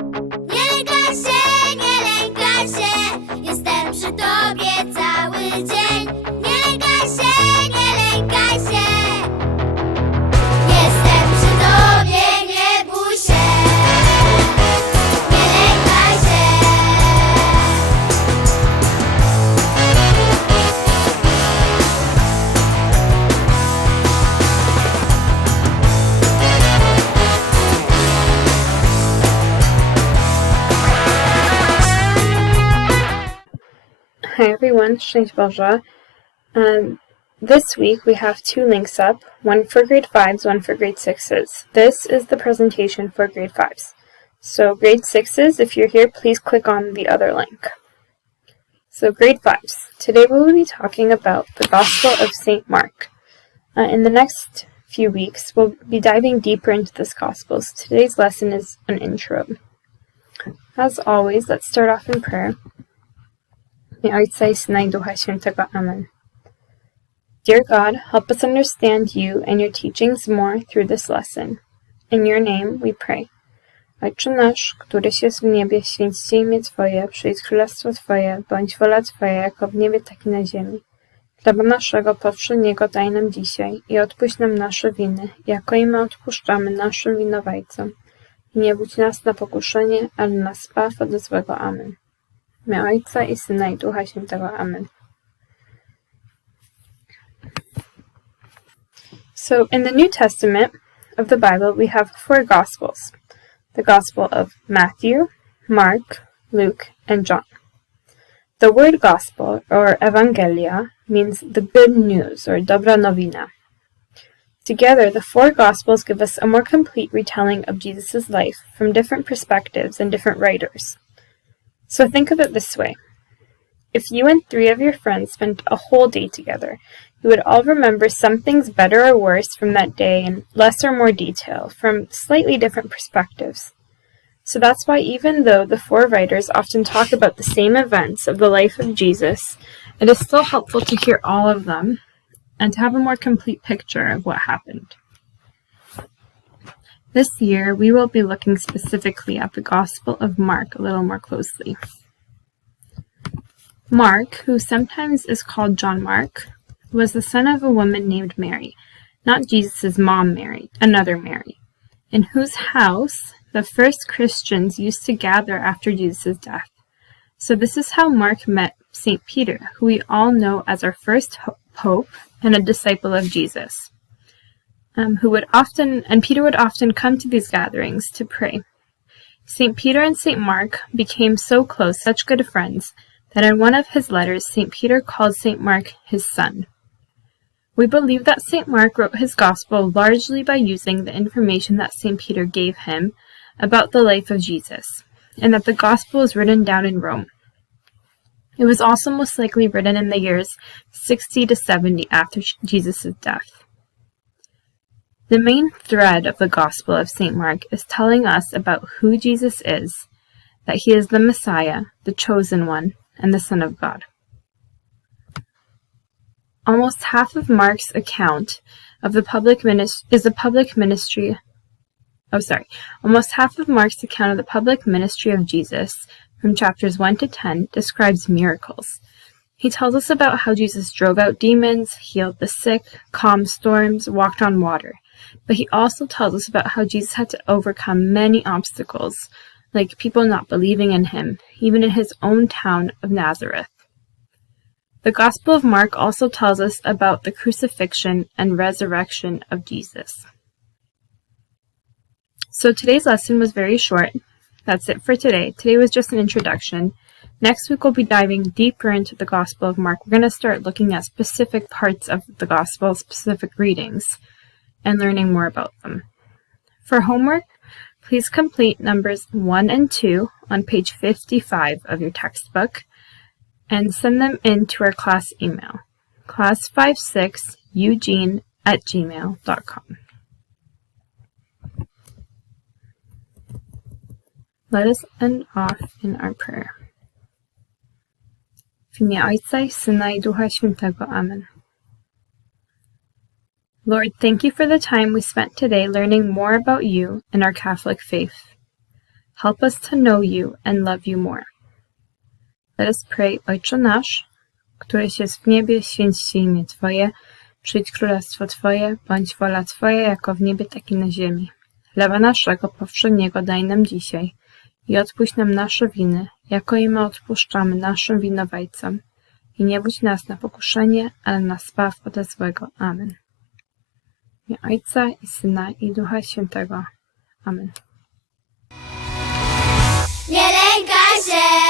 Nie lękaj się, jestem przy tobie cały dzień. Nie lękaj się, jestem przy tobie, nie bój się. Nie lękaj się. Hi everyone, szczęść Boże. This week we have 2 links up, one for grade 5s, one for grade 6s. This is the presentation for grade 5s. So grade 6s, if you're here, please click on the other link. So grade 5s, today we will be talking about the Gospel of St. Mark. In the next few weeks, we'll be diving deeper into this Gospel, so today's lesson is an intro. As always, let's start off in prayer. Ojca i Syna i Ducha Świętego. Amen. Dear God, help us understand you and your teachings more through this lesson. In your name we pray. Ojcze nasz, któryś jest w niebie, święć się imię Twoje, przyjdź królestwo Twoje, bądź wola Twoja, jako w niebie, tak i na ziemi. Chleba naszego powszedniego daj nam dzisiaj i odpuść nam nasze winy, jako i my odpuszczamy naszym winowajcom. I nie budź nas na pokuszenie, ale nas zbaw od złego. Amen. W imię Ojca i Syna i Ducha Świętego. Amen. So, in the New Testament of the Bible, we have 4 Gospels. The Gospel of Matthew, Mark, Luke, and John. The word Gospel, or Evangelia, means the good news, or dobra nowina. Together, the 4 Gospels give us a more complete retelling of Jesus' life from different perspectives and different writers. So think of it this way. If you and 3 of your friends spent a whole day together, you would all remember some things better or worse from that day in less or more detail, from slightly different perspectives. So that's why even though the 4 writers often talk about the same events of the life of Jesus, it is still helpful to hear all of them and to have a more complete picture of what happened. This year, we will be looking specifically at the Gospel of Mark a little more closely. Mark, who sometimes is called John Mark, was the son of a woman named Mary, not Jesus' mom Mary, another Mary, in whose house the first Christians used to gather after Jesus' death. So this is how Mark met St. Peter, who we all know as our first pope and a disciple of Jesus. Peter would often come to these gatherings to pray. St. Peter and St. Mark became so close, such good friends, that in one of his letters, St. Peter called St. Mark his son. We believe that St. Mark wrote his gospel largely by using the information that St. Peter gave him about the life of Jesus, and that the gospel was written down in Rome. It was also most likely written in the years 60 to 70 after Jesus' death. The main thread of the Gospel of St. Mark is telling us about who Jesus is, that he is the Messiah, the chosen one, and the Son of God. Almost half of Mark's account of the public ministry of Jesus, from chapters 1 to 10, describes miracles. He tells us about how Jesus drove out demons, healed the sick, calmed storms, walked on water. But he also tells us about how Jesus had to overcome many obstacles, like people not believing in him, even in his own town of Nazareth. The Gospel of Mark also tells us about the crucifixion and resurrection of Jesus. So today's lesson was very short. That's it for today. Today was just an introduction. Next week we'll be diving deeper into the Gospel of Mark. We're going to start looking at specific parts of the Gospel, specific readings, and learning more about them. For homework, please complete numbers 1 and 2 on page 55 of your textbook and send them in to our class email, class56eugene@gmail.com. Let us end off in our prayer. W imię Ojca i Syna i Ducha Świętego. Amen. Lord, thank you for the time we spent today learning more about you and our Catholic faith. Help us to know you and love you more. Let us pray. Ojcze nasz, któryś jest w niebie, święć się imię Twoje, przyjdź królestwo Twoje, bądź wola Twoja jako w niebie, tak i na ziemi. Chleba naszego powszedniego daj nam dzisiaj i odpuść nam nasze winy, jako i my odpuszczamy naszym winowajcom. I nie budź nas na pokuszenie, ale nas zbaw ode złego. Amen. W imię Ojca i Syna i Ducha Świętego. Amen. Nie lękaj się.